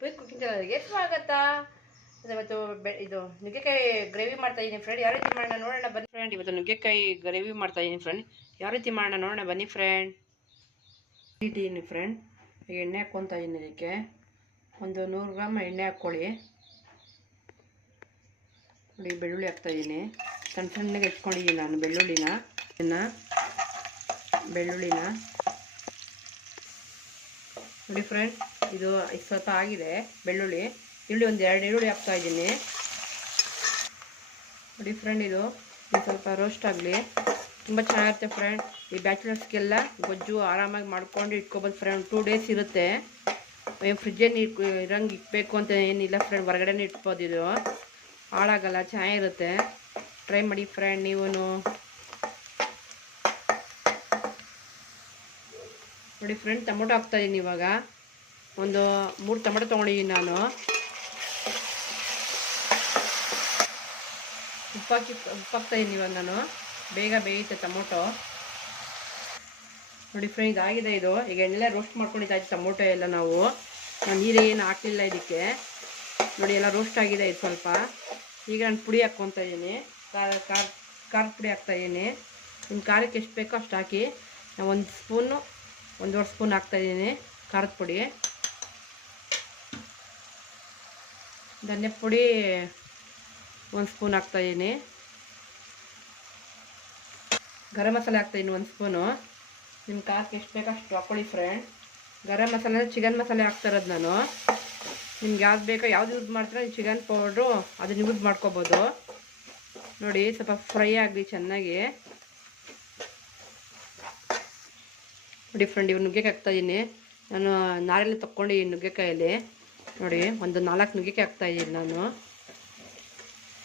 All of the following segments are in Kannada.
ಕ್ವಿಕ್ ಕುಕಿಂಗ್ ಚಾನಲ್ಗೆ ಸ್ವಾಗತ. ಇವತ್ತು ಇದು ನುಗ್ಗೆಕಾಯಿ ಗ್ರೇವಿ ಮಾಡ್ತಾ ಇದ್ದೀನಿ ಫ್ರೆಂಡ್. ಯಾವ ರೀತಿ ಮಾಡೋಣ ನೋಡೋಣ ಬನ್ನಿ ಫ್ರೆಂಡ್. ಇವತ್ತು ನುಗ್ಗೆಕಾಯಿ ಗ್ರೇವಿ ಮಾಡ್ತಾ ಇದ್ದೀನಿ ಫ್ರೆಂಡ್. ಯಾವ ರೀತಿ ಮಾಡೋಣ ನೋಡೋಣ ಬನ್ನಿ ಫ್ರೆಂಡ್. ಇಟ್ಟಿದ್ದೀನಿ ಫ್ರೆಂಡ್. ಈಗ ಎಣ್ಣೆ ಹಾಕ್ಕೊತಾ ಇದ್ದೀನಿ. ಇದಕ್ಕೆ ಒಂದು 100 ಗ್ರಾಮ್ ಎಣ್ಣೆ ಹಾಕ್ಕೊಳ್ಳಿ. ನೋಡಿ, ಬೆಳ್ಳುಳ್ಳಿ ಹಾಕ್ತಾಯಿದ್ದೀನಿ. ಸಣ್ಣ ಸಣ್ಣಗೆ ಹೆಚ್ಕೊಂಡಿದ್ದೀನಿ ನಾನು ಬೆಳ್ಳುಳ್ಳಿನ. ನೋಡಿ ಫ್ರೆಂಡ್, ಇದು ಸ್ವಲ್ಪ ಆಗಿದೆ ಬೆಳ್ಳುಳ್ಳಿ. ಒಂದು 2 ಈರುಳ್ಳಿ ಹಾಕ್ತಾಯಿದ್ದೀನಿ. ನೋಡಿ ಫ್ರೆಂಡ್, ಇದು ಸ್ವಲ್ಪ ರೋಸ್ಟ್ ಆಗಲಿ. ತುಂಬ ಚೆನ್ನಾಗಿರುತ್ತೆ ಫ್ರೆಂಡ್. ಈ ಬ್ಯಾಚುಲರ್ಸ್ಗೆಲ್ಲ ಗೊಜ್ಜು ಆರಾಮಾಗಿ ಮಾಡ್ಕೊಂಡು ಇಟ್ಕೊಬೋದು ಫ್ರೆಂಡ್. 2 ಡೇಸ್ ಇರುತ್ತೆ. ಫ್ರಿಜ್ಜಲ್ಲಿ ಇರಂಗೆ ಇಕ್ಬೇಕು ಅಂತ ಏನಿಲ್ಲ ಫ್ರೆಂಡ್. ಹೊರಗಡೆನೇ ಇಟ್ಬೋದು. ಇದು ಹಾಳಾಗಲ್ಲ, ಚೆನ್ನಾಗಿರುತ್ತೆ. ಟ್ರೈ ಮಾಡಿ ಫ್ರೆಂಡ್ ನೀವು. ನೋಡಿ ಫ್ರೆಂಡ್, ಟೊಮೊಟೊ ಹಾಕ್ತಾಯಿದ್ದೀನಿ. ಇವಾಗ ಒಂದು 3 ಟೊಮೊಟೊ ತೊಗೊಂಡಿದ್ದೀನಿ ನಾನು. ಉಪ್ಪು ಹಾಕ್ತಾಯಿದ್ದೀನಿ ಇವಾಗ ನಾನು. ಬೇಗ ಬೇಯುತ್ತೆ ಟೊಮೊಟೊ. ನೋಡಿ ಫ್ರೆಂಡ್, ಇದಾಗಿದೆ. ಇದು ಈಗ ಎಣ್ಣೆ ರೋಸ್ಟ್ ಮಾಡ್ಕೊಂಡಿದ್ದಾಯ್ತು ಟೊಮೊಟೊ ಎಲ್ಲ. ನಾನು ನೀರೇನು ಹಾಕಲಿಲ್ಲ ಇದಕ್ಕೆ. ನೋಡಿ, ಎಲ್ಲ ರೋಸ್ಟ್ ಆಗಿದೆ ಇದು ಸ್ವಲ್ಪ. ಈಗ ನಾನು ಪುಡಿ ಹಾಕ್ಕೊತಾ ಇದ್ದೀನಿ. ಖಾರದ ಪುಡಿ ಹಾಕ್ತಾಯಿದ್ದೀನಿ. ನಿಮ್ಮ ಖಾರಕ್ಕೆ ಎಷ್ಟು ಬೇಕೋ ಅಷ್ಟು ಹಾಕಿ. ನಾನು 1 ಸ್ಪೂನು 1.5 ಸ್ಪೂನ್ ಹಾಕ್ತಾಯಿದ್ದೀನಿ ಖಾರದ ಪುಡಿ. ಧನ್ಯ ಪುಡಿ 1 ಸ್ಪೂನ್ ಹಾಕ್ತಾಯಿದ್ದೀನಿ. ಗರಂ ಮಸಾಲೆ ಹಾಕ್ತಾಯಿದ್ದೀನಿ 1 ಸ್ಪೂನು. ನಿಮ್ಮ ಖಾರಕ್ಕೆ ಎಷ್ಟು ಬೇಕೋ ಅಷ್ಟು ಹಾಕ್ಕೊಳ್ಳಿ ಫ್ರೆಂಡ್. ಗರಂ ಮಸಾಲೆ ಅಂದರೆ ಚಿಕನ್ ಮಸಾಲೆ ಹಾಕ್ತಾಯಿರೋದು ನಾನು. ನಿಮ್ಗೆ ಯಾವ್ದು ಬೇಕೋ, ಯಾವ್ದು ಯೂಸ್ ಮಾಡ್ತೀರೋ ನೀವು ಚಿಕನ್ ಪೌಡ್ರು ಅದನ್ನ ಯೂಸ್ ಮಾಡ್ಕೊಬೋದು. ನೋಡಿ, ಸ್ವಲ್ಪ ಫ್ರೈ ಆಗಲಿ ಚೆನ್ನಾಗಿ. ನೋಡಿ ಫ್ರೆಂಡ್, ಇವು ನುಗ್ಗೆಕಾಯಿ ಹಾಕ್ತಾಯಿದ್ದೀನಿ ನಾನು. ನಾರೆಲ್ಲ ತೊಗೊಂಡಿದ್ದೀನಿ ನುಗ್ಗೆಕಾಯಲ್ಲಿ. ನೋಡಿ, ಒಂದು 4 ನುಗ್ಗೆಕಾಯಿ ಹಾಕ್ತಾಯಿದ್ದೀನಿ ನಾನು.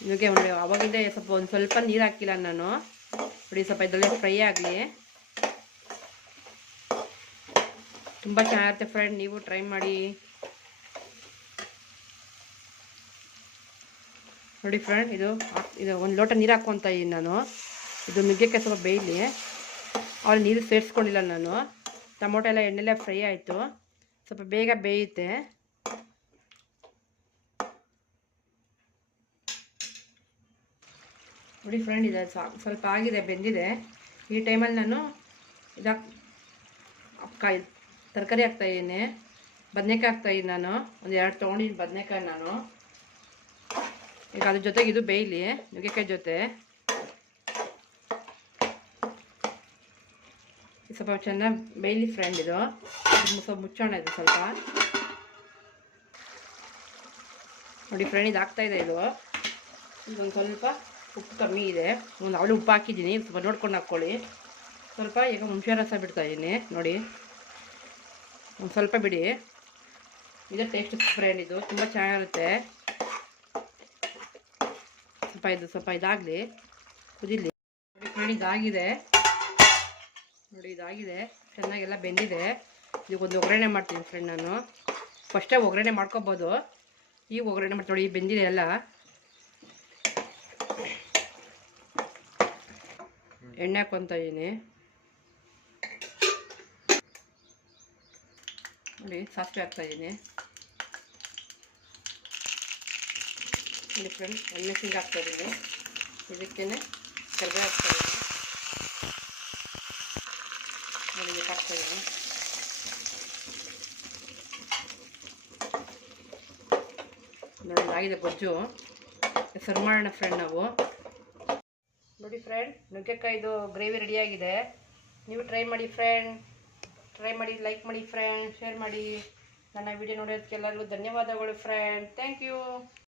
ನೋಡಿ, ಅವಾಗಿಂದ ಸ್ವಲ್ಪ ನೀರು ಹಾಕಿಲ್ಲ ನಾನು. ನೋಡಿ, ಸ್ವಲ್ಪ ಇದರಲ್ಲೇ ಫ್ರೈ ಆಗಲಿ. ತುಂಬ ಚೆನ್ನಾಗಿರುತ್ತೆ ಫ್ರೆಂಡ್, ನೀವು ಟ್ರೈ ಮಾಡಿ. ನೋಡಿ ಫ್ರೆಂಡ್, ಇದು 1 ಲೋಟ ನೀರು ಹಾಕ್ಕೊತಾ ಇದ್ದೀನಿ ನಾನು. ಇದು ನುಗ್ಗೆಕಾಯಿ ಸ್ವಲ್ಪ ಬೇಯಲಿ. ಅವ್ರು ನೀರು ಸೇರಿಸ್ಕೊಂಡಿಲ್ಲ ನಾನು. ಟೊಮೊಟೊ ಎಲ್ಲ ಎಣ್ಣೆಲ್ಲ ಫ್ರೈ ಆಯಿತು. ಸ್ವಲ್ಪ ಬೇಗ ಬೇಯುತ್ತೆ. ನೋಡಿ ಫ್ರೆಂಡ್, ಇದು ಸ್ವಲ್ಪ ಆಗಿದೆ, ಬೆಂದಿದೆ. ಈ ಟೈಮಲ್ಲಿ ನಾನು ತರಕಾರಿ ಹಾಕ್ತಾಯಿದ್ದೀನಿ. ಬದನೆಕಾಯಿ ಹಾಕ್ತಾಯಿದ್ದೀನಿ ನಾನು. ಒಂದು 2 ತೊಗೊಂಡಿದ್ದೀನಿ ಬದನೆಕಾಯಿ ನಾನು. ಈಗ ಅದ್ರ ಜೊತೆಗೆ ಇದು ಬೇಯಲಿ ನುಗ್ಗೆಕಾಯಿ ಜೊತೆ. ಸ್ವಲ್ಪ ಚೆನ್ನಾಗಿ ಬೇಯಲಿ ಫ್ರೆಂಡ್. ಇದು ಸ್ವಲ್ಪ ಮುಚ್ಚೋಣ ಇದು ಸ್ವಲ್ಪ. ನೋಡಿ ಫ್ರೆಂಡ್, ಇದು ಆಗ್ತಾಯಿದೆ. ಇದೊಂದು ಸ್ವಲ್ಪ ಉಪ್ಪು ಕಮ್ಮಿ ಇದೆ. ಒಂದು ಅವಳು ಉಪ್ಪು ಹಾಕಿದ್ದೀನಿ. ಸ್ವಲ್ಪ ನೋಡ್ಕೊಂಡು ಹಾಕ್ಕೊಳ್ಳಿ. ಸ್ವಲ್ಪ ಈಗ ಹುಣಸೆ ರಸ ಬಿಡ್ತಾಯಿದ್ದೀನಿ. ನೋಡಿ, ಒಂದು ಸ್ವಲ್ಪ ಬಿಡಿ. ಇದು ಟೇಸ್ಟ್ ಫ್ರೆಂಡ್. ಇದು ತುಂಬ ಚೆನ್ನಾಗಿರುತ್ತೆ. ಸ್ವಲ್ಪ ಇದಾಗಲಿ, ಕುದಿಲಿ. ನೋಡಿ ಫ್ರೆಂಡ್, ಇದಾಗಿದೆ. ನೋಡಿ, ಇದಾಗಿದೆ, ಚೆನ್ನಾಗೆಲ್ಲ ಬೆಂದಿದೆ. ಇದಕ್ಕೊಂದು ಒಗ್ಗರಣೆ ಮಾಡ್ತೀನಿ ಫ್ರೆಂಡ್ ನಾನು. ಫಸ್ಟೇ ಒಗ್ಗರಣೆ ಮಾಡ್ಕೊಬೋದು. ಈಗ ಒಗ್ಗರಣೆ ಮಾಡ್ಕೊಳ್ಳಿ. ಬೆಂದಿದೆ ಎಲ್ಲ. ಎಣ್ಣೆ ಹಾಕ್ಕೊತಾ ಇದ್ದೀನಿ. ನೋಡಿ, ಸಾಸಿವೆ ಹಾಕ್ತಾಯಿದ್ದೀನಿ. ನೋಡಿ ಫ್ರೆಂಡ್, ಮೆಣಸಿನ್ಕಾಯಿ ಹಾಕ್ತಾಯಿದ್ದೀನಿ. ಇದಕ್ಕೇ ಕರಿಬೇವು ಹಾಕ್ತಾಯಿದ್ದೀನಿ. ನೋಡಿ, ಇದಕ್ಕೆ ಹಾಕ್ತಾಯಿದ್ದೀನಿ. ನೋಡಿ, ಆಗಿದೆ ಗೊಜ್ಜು. ಸರ್ವ್ ಮಾಡೋಣ ಫ್ರೆಂಡ್ ನಾವು. ನೋಡಿ ಫ್ರೆಂಡ್, ನುಗ್ಗೆಕಾಯಿದು ಗ್ರೇವಿ ರೆಡಿಯಾಗಿದೆ. ನೀವು ಟ್ರೈ ಮಾಡಿ ಫ್ರೆಂಡ್. ಲೈಕ್ ಮಾಡಿ ಫ್ರೆಂಡ್, ಶೇರ್ ಮಾಡಿ. ನನ್ನ ವಿಡಿಯೋ ನೋಡೋದಕ್ಕೆಲ್ಲರಿಗೂ ಧನ್ಯವಾದಗಳು ಫ್ರೆಂಡ್. Thank you.